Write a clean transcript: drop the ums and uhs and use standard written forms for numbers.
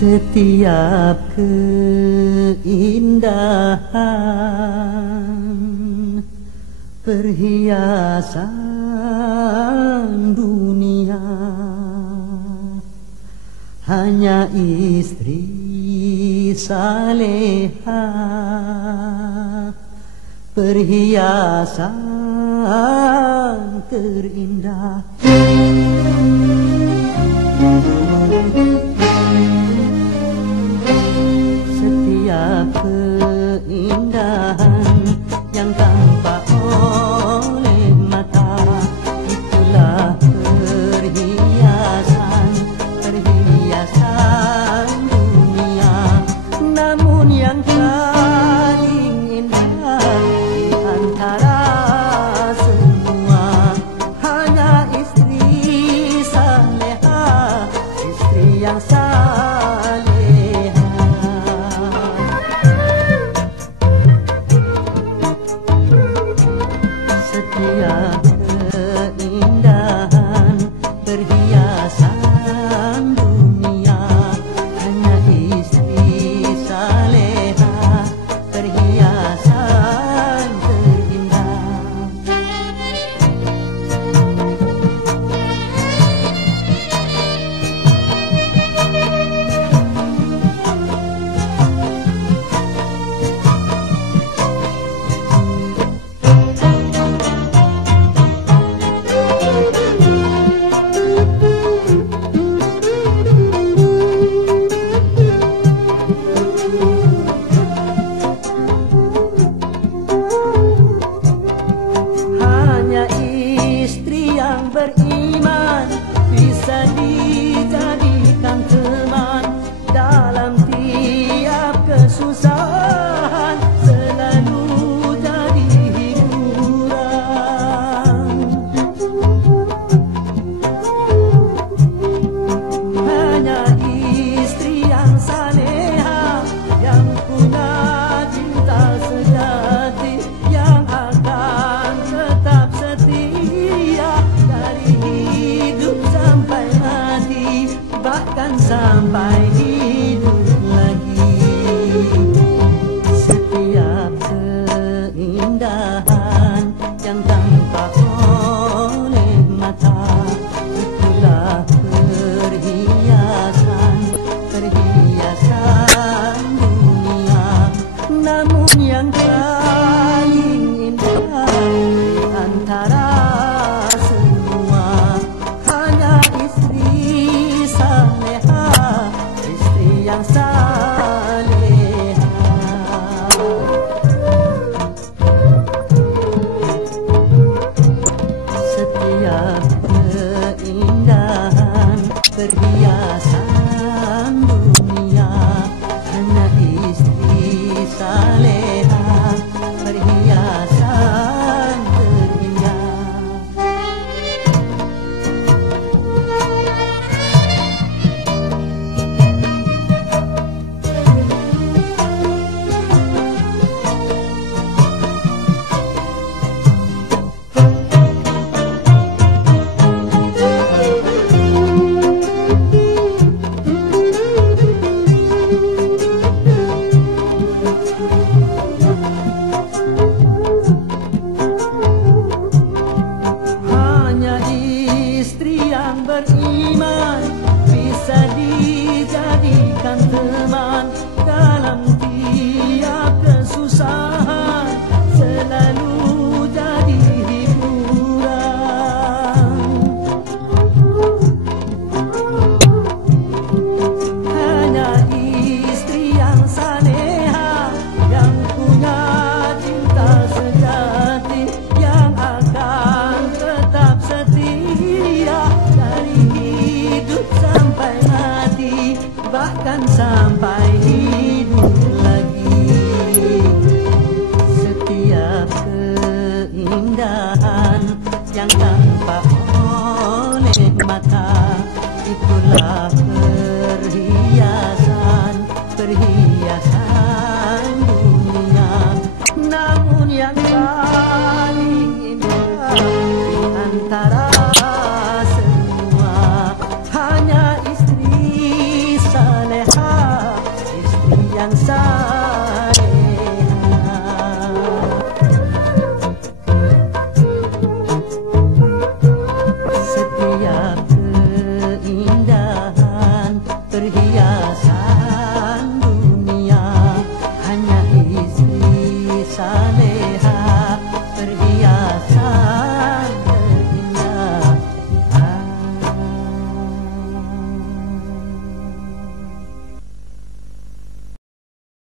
Setiap keindahan perhiasan dunia, hanya istri saleha perhiasan terindah. Setiap keindahan yang tampak oleh mata, itulah perhiasan dunia. Namun yang paling indah di antara semua, hanya istri saleha, istri yang setiap keindahan perhiasan dunia, hanya istri saleha perhiasan terindah. Beriman bisa dijadikan teman dalam tiap kesusahan, selalu jadi hiburan. Hanya istri yang saleha, yang punya cinta sejati, yang akan tetap setia bahkan sampai hidup lagi. Setiap keindahan yang tampak oleh mata, itulah perhiasan dunia. Namun yang paling indah di antara semua, hanya istri saleha, istri yang saleha. Setiap keindahan perhiasan dunia, hanya istri saleha yang salehah.